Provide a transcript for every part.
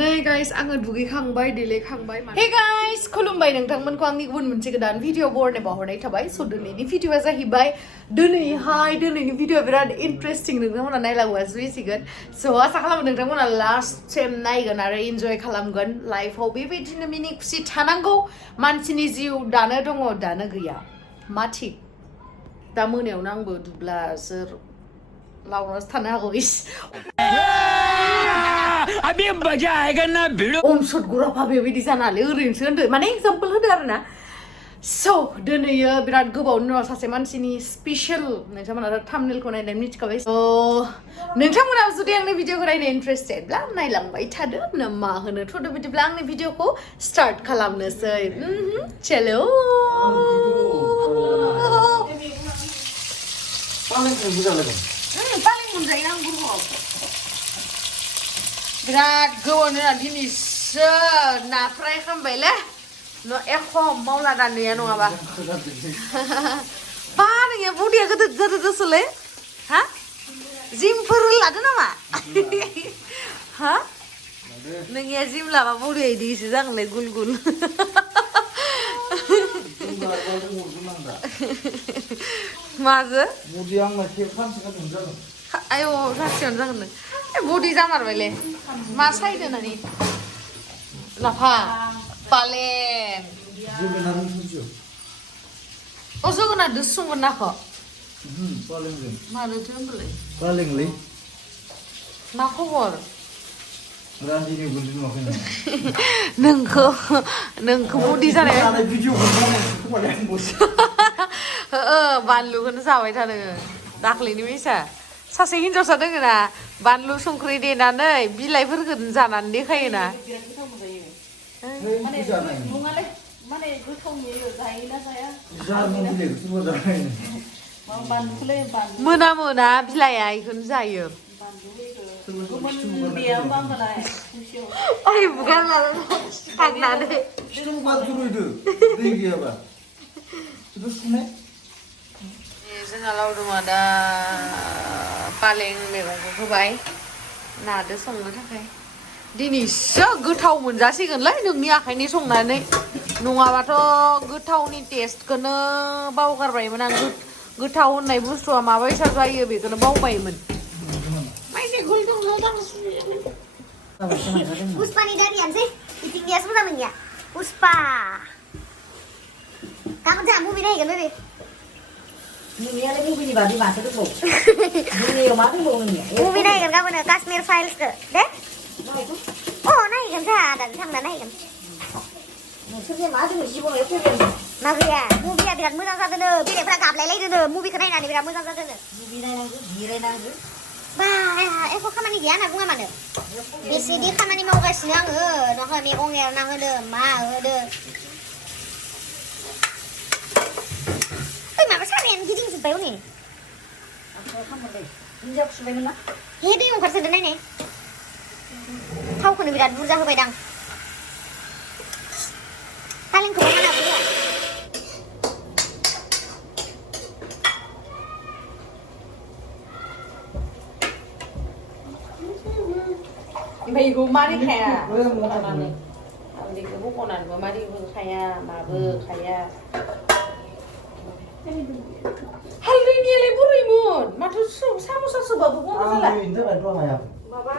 Hey guys, आङो दुगैखांबाय देलायखांबाय Hey guys, खुलुमबाय नोंथांमोनखौ आंनि गुबुन मोनसे गोदान भिडिअ बरनाय बावहरनाय थाबाय स' दिनैनि भिडिअआ जाहैबाय दिनैनि भिडिअआ बिराद इन्टारेस्टिं नोंथांमोना नायलांबा जुजिगोन स' आसा खालामो नोंथांमोना लास्ट टाइम नायगोन आरो इन्जय खालामगोन लाइफआव बेबायदिनो मिनि खुसि थानांगौ मानसिनि जिउ दानो दङ दानो गैया मा थिग दा मोनायावनो आंबो दुब्लासो लावनासो थानो हागौ इस अभी मजा आएगा ना भिडियो अमसद गुराफा बेबायदि जानालै ओरैनोसो होनदो माने एग्जाम्पल होदो आरोना स' दिनैयो बिराद गोबावनि उनाव सासे मानसिनि स्पेशल नोंथांमोना थाम्बनेलखौ नायनानै मिथिखाबाय स' नोंथांमोनाबो जुदि आंनि भिडिअखौ नायनो इन्टारेस्टेडब्ला नायलांबाय थादो ना मा होनो थ'दो बिदिब्ला आंनि भिडिअखौ स्टार्ट खालामनोसै चलो पालें मोनजायो आं बुरग'आव बिराद गोबावनो दिनैसो ना फ्राय खालामबायलै एख' मावला दानैया नङाबा बा नोंनिया बडिया गोदोर गोदोर दसलै हा जिमफोर लादो नामा हा नोंनिया जिम लाबा बडिया इदिसो जागोनलै गुल गुल माजो आयौ सानसेयावनो जागोन नों बडि जामारबायलै मा सायदो नानि लाफा पालें अ जोगोनारदो संगोन नाखौ मानोथो होनबालाय पालेंलै मा खबर नोंखौ बडि जानाय बानलुखौनो जाबाय थादों दाख्लैनि बैसा सासे हिनजावसा दोङो ना बानलु संख्रि देनानै बिलाइफोरखौ जानानै देखायोना मोना मोना बिलाइआ इखौनो जायो ओइ बुगार थांनानै जोंहा लावदुमा दा पालें मैगंखौ होबाय नादो संनो थाखाय दिनैसो गोथाव मोनजासिगोनलै नोंनि आखाइनि संनानै नङाबाथ' गोथावनि टेस्टखौनो बावगारबायमोन आं गोथाव होननाय बुस्थुआ माबायसा जायो बेखौनो बावबायमोन Puspani dariansih, eating dia semua namanya. Puspa. Kamu jangan movie naik kan, baby? Movie ada movie ni baru masuk tu, movie yang mana tu movie? Movie naik kan, kamu nak Kashmir Files ke? Deh? Oh, naik kan saya, dan sang dan naik kan. Maksudnya mana tu mesti boleh tu kan? Makanya, movie ada kan mudah saja tu, bila pernah kapal lagi tu, movie kena ni bila mudah saja tu. Movie naik tu, hero naik tu. Bah, kok kamar ni dia nak guna mana? Besi di kamar ni mau kasih yang nak kami orang nak ada, mah ada. Eh, mana pasal ni? Jadi sebab ni. Apa kamu ni? Injak sebab mana? Ini yang kerja dengan ni. Tahu kena birat burza ke bedang. Paling ke mana dia? Bây giờ mà đi khai à? Đi cái bút con này mà đi vừa khai à, mà vừa khai à. Halri ni le buri mun, mà tu sama satu babu pun salah. Ini kan dua ayam. Baba,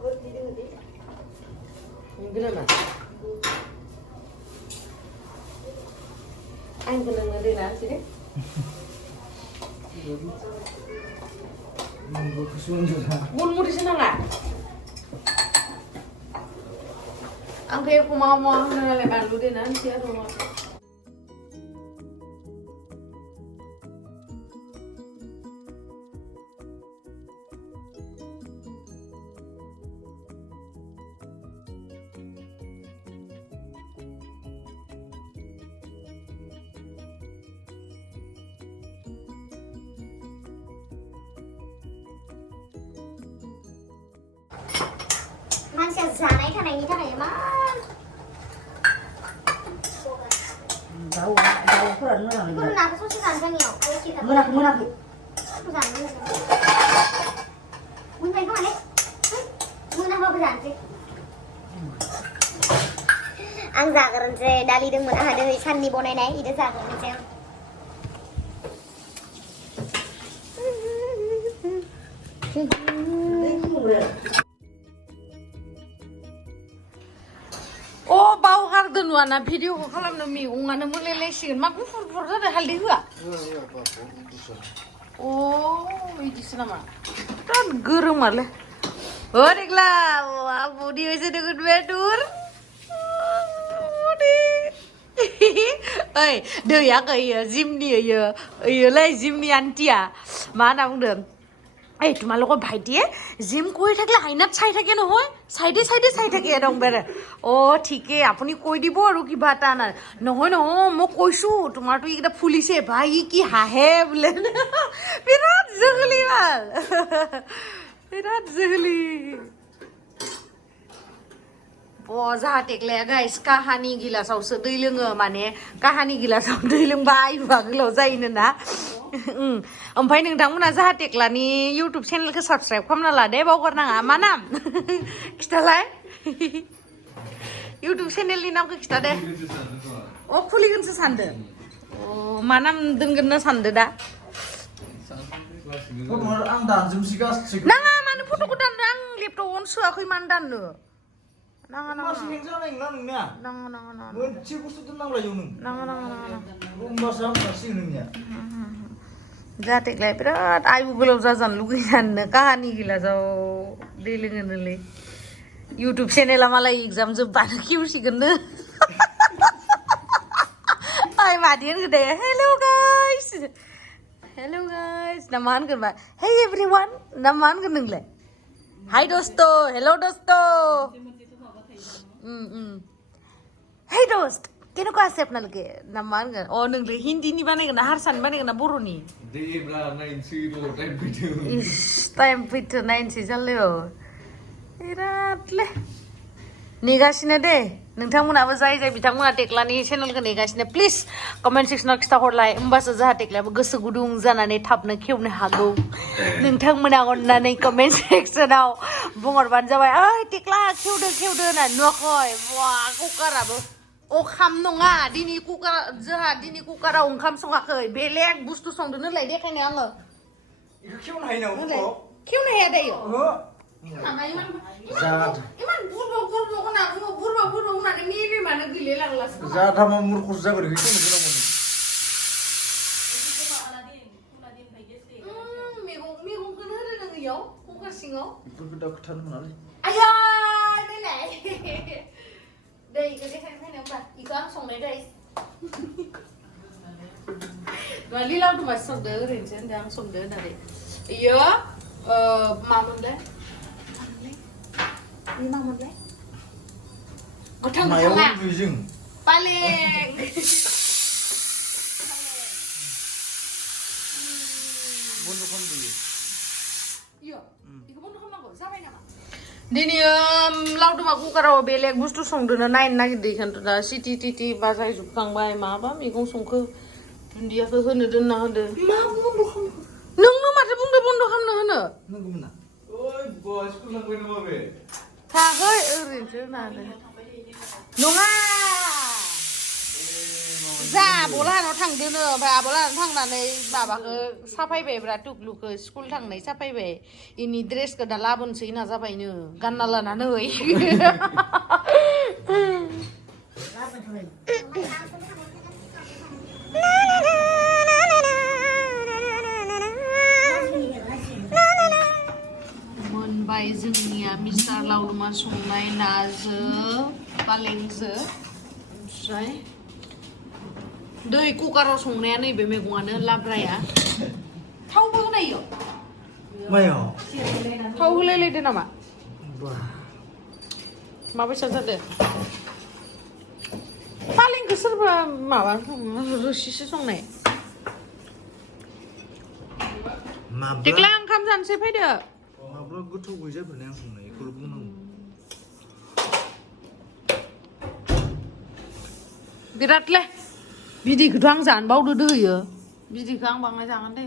gede gede. Ini berapa? Anh có lần đi làm gì đấy? Bun mu di sana nggak? Ang kaya kumama na nalaman lu din nanti ya rumah. Manusia sana kan ini kan ya mah. Jauh kurang mana Kau lagi? nak susu kan kan yo? Munak. Pesan. Mun baik mana? Mun apa pesan sih? आं जाग्रोनोसै दालि दंमोन आंहा दिनै साननि बनायनाय इदो जाग्रोनोसै आं अ बावगारदो नुवाना भिडिअखौ खालामनो मैगङानो मोलायलायसिगोन मा गुफुर गुफुर जादों हालदै होआ अ बिदिसो नामा बिराद गोरोमालै ओ देग्ला बुदि होइसे दोगोन बेदुर ओइ दैया गैयो जिमनि ओयोलाय जिमनि आन्टिया मा होनना बुंदों এই তোমালোকৰ ভাইটিয়ে জিম কৰি থাকিলে আইনাত চাই থাকে নহয় চাইডে চাইডে চাই থাকে একদম বেৰে অ' ঠিকে আপুনি কৈ দিব আৰু কিবা এটা নহয় নহয় মই কৈছোঁ তোমাৰতো এইকেইটা ফুলিছে ভাই ই কি হাঁহে বোলে বিৰাট জহলি ভাল বিৰাট জহলি जाहा टेकलाया गाइस काहानि गिलासावसो दै लोङो माने काहानि गिलासाव दै लोंबा आयुआ गोलाव जायोनो ना ओमफ्राय नोंथांमोना जाहा टेकलानि इउटुब चेनेलखौ साबस्क्राइब खालामना लादे बावगारनाङा मा नाम खिथालाय इउटुब चेनेलनि नामखौ खिथा दे अ खुलिगोनसो सानदो अ मा नाम दोनगोन ना सानदो दा आं दानजोबसै गासिबो नाङा मानो फट'खौ दाननो आं लेपटपआवनो सोआखै मानो दाननो नाङा नाङा मोनसे बुस्थु दोननांलायो नों होमबासो हामथारसिगोन नोंनिया जाहातेलाय बिराद आयु गोलाव जाजानो लुगैजानो काहानि गिलासाव दै लोङोनोलै इउटुब चेनेला मालाय एग्जाम जोब्बानो खेवसिगोननो आय मादि होनगोन दे हेल' गाइस ना मा होनगोन बा हे एभ्रिवान ना मा होनगोन नोंलाय हाय दोस्त हेल' दोस्त Hey dost, কেনেকুৱা আছে আপোনালোকে না मा होनगोन अ नोंलाय हिन्दीनि बानायगोन ना हारसानि बानायगोन ना बर'नि दे ब्रा नायनोसै र' टाइम फैदों टाइम फैथो नायनोसै जालायो बिरादलै नेगासिनो दे नोंथांमोनाबो जाय जाय बिथांमोना टेक्लानि चेनेलखौ नेगासिनो प्लिज कमेन्ट सेक्सनाव खिथाहरलाय होमबासो जाहा टेक्लायाबो गोसो गुदुं जानानै थाबनो खेवनो हागौ नोंथांमोना अननानै कमेन्ट सेक्सनाव बुंहरबानो जाबाय ओइ टेक्ला खेवदो होननानै नुवाखै बा कुकाराबो ओंखाम नङा दिनै कुकार जोंहा दिनै कुकाराव ओंखाम सङाखै बेलेग बुस्थु संदों होनलाय देखायनो आङो इखौ खेवनो हायो ना खेवनो हाया दायो इमान बुरबा होननानै मेबे मानो गैले लांलासो जाथामा मुरखस जागोन इखौ खेवनो गोनां मैगंखौनो होदो नों इयाव कुकार सिङाव बेफोरखौ दा खोथानो मोनालै आया देलाय दै इखौ देखायनो फैनो होमबा इखौ आं संनाय दै गालि लावदुमासो संदो ओरैनोसो होनदो आं संदो होननानै इयो मामोनलाय मामोनलाय गोथां गोथाङा पालें बन्द' खालामदो इयो इखौ बन्द' खालामनांगौ जाबाय नामा दिनै लावदुमा कुकाराव बेलेग बुस्थु संदोनो नायनो नागिरदो इखौनोथ' दा सिटि टिटि बाजाय जोबखांबाय माबा मैगं संखो दुन्दियाखौ होनो दोनना होदो मा बन्द' खालामनो नोंनो माथो बुंदो बन्द' खालामनो होनो नंगौमोन ना ओइ बस स्कुलांबाय नामा बे थाखै ओरैनोसो होनानै नङा जा आब'लाहानाव थांदोनो ओमफ्राय आब'लाहानाव थांनानै माबाखौ साफायबाय ब्रा टुकलुखौ स्कुल थांनाय साफायबाय इनि ड्रेसखौ दा लाबोनोसै होनना जाबायनो गानना लानानै मोनबाय जोंनिया मिस्टार लावदुमा संनाय नाजों पालेंजों ओमफ्राय दै कुकाराव संनाया नैबे मैगङानो लाब्राया थावबो होनायो मायाव थाव होलायलायदो नामा माबायसा जादो पालेंखौ सोरबा माबा रोसिसो संनाय देग्ला ओंखाम जानोसै फैदो माब्ला गोथाव गैजाफोरनाय आं संनाय बेखौल' बुंनांगौ बिरादलै बिदैखौथ' आं जानो बावदो दैयो बिदैखौ आं बाङाय जागोन दे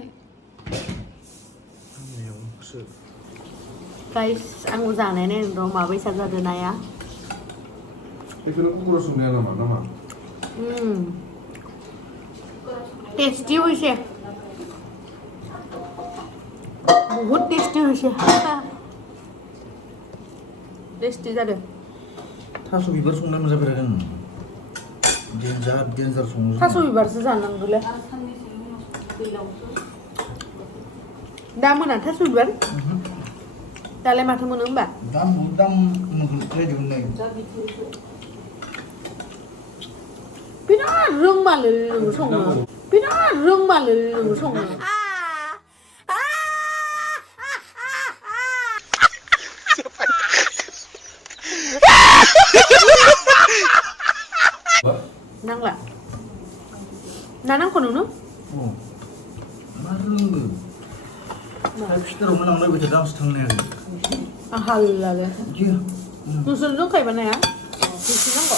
गाइस आं जानाय नायनो र' माबायसा जादों नाया Itu aku kurang suka nama. Tasty হয়েছে বহুত টেস্টি হয়েছে টেস্টি जादों थास' बिबार संनाय मोनजाफेराखै नों देन्जार सङो थास' बिबारसो जानांगौलै दा मोना थास' बिबार दालाय माथो मोनो होमबा दाम मोनगोन दिहुननाय बिराद रोंमालो नोङो संनो बिराद रोंमालो नोङो संनो नांला ना नांगौ नोंनो मा रोङो फिथारावनो नांबाय बायदि गांसो थांनायानो हालाले नोंसोर रोंखायोबा नाया नोंसोर नांगौ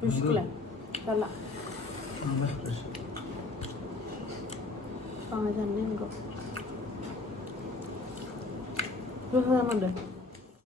नोंसोरलाय दाला बाङाय जानो नांगौ गोथाव जामारदों